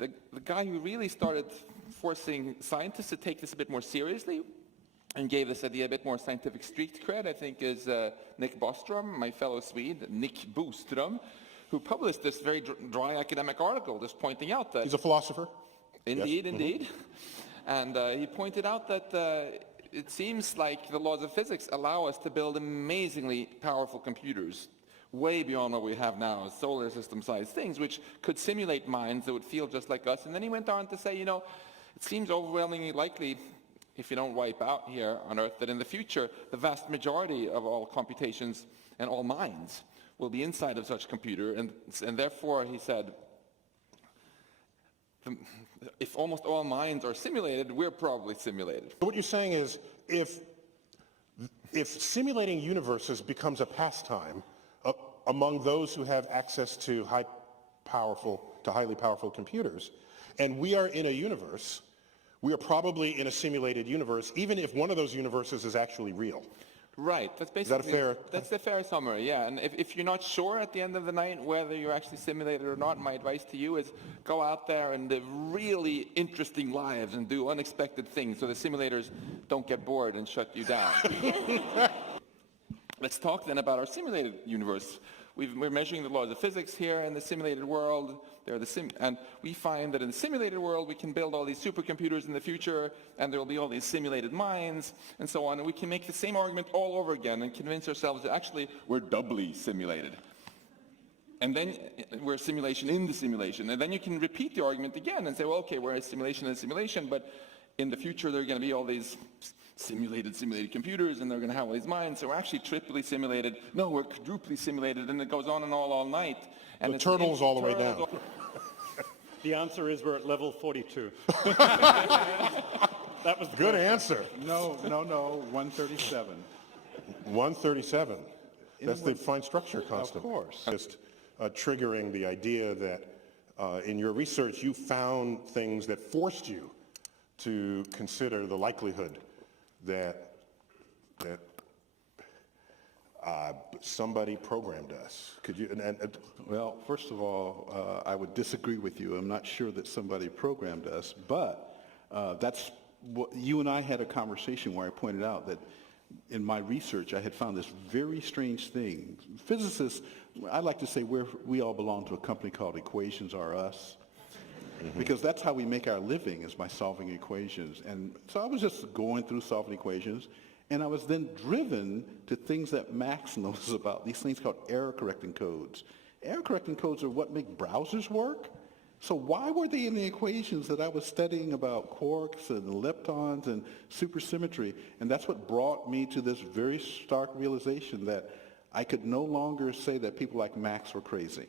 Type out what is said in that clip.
the guy who really started forcing scientists to take this a bit more seriously and gave this idea a bit more scientific street cred, I think, is Nick Bostrom, my fellow Swede, Nick Boström, who published this very dry academic article just pointing out that... He's a philosopher? Indeed, Yes. indeed. And he pointed out that it seems like the laws of physics allow us to build amazingly powerful computers, way beyond what we have now, solar system-sized things, which could simulate minds that would feel just like us. And then he went on to say, you know, it seems overwhelmingly likely, if you don't wipe out here on Earth, that in the future, the vast majority of all computations and all minds will be inside of such a computer. And therefore, he said, if almost all minds are simulated, we're probably simulated. What you're saying is, if simulating universes becomes a pastime among those who have access to highly powerful computers, and we are in a universe, we are probably in a simulated universe, even if one of those universes is actually real. Right. That's basically, Is that a fair... That's a fair summary, yeah. And if you're not sure at the end of the night whether you're actually simulated or not, my advice to you is go out there and live really interesting lives and do unexpected things so the simulators don't get bored and shut you down. Let's talk then about our simulated universe. We're measuring the laws of physics here in the simulated world. And we find that in the simulated world, we can build all these supercomputers in the future, and there will be all these simulated minds, and so on. And we can make the same argument all over again and convince ourselves that actually we're doubly simulated. And then we're a simulation in the simulation. And then you can repeat the argument again and say, well, okay, we're a simulation in a simulation, but in the future, there are going to be all these simulated computers, and they're going to have all these minds. So we're actually triply simulated. No, we're quadruply simulated, and it goes on and all night. And the turtles all the way down. The answer is we're at level 42. That was Good answer. No, 137. 137. That's the fine structure constant. Of course. Just triggering the idea that in your research you found things that forced you to consider the likelihood that somebody programmed us. Could you? Well, first of all, I would disagree with you. I'm not sure that somebody programmed us, but that's what you and I had a conversation where I pointed out that in my research I had found this very strange thing. Physicists, I like to say we all belong to a company called Equations R Us. Because that's how we make our living, is by solving equations. And so I was just going through solving equations, and I was then driven to things that Max knows about, these things called error correcting codes. Error correcting codes are what make browsers work. So why were they in the equations that I was studying about quarks and leptons and supersymmetry? And that's what brought me to this very stark realization that I could no longer say that people like Max were crazy.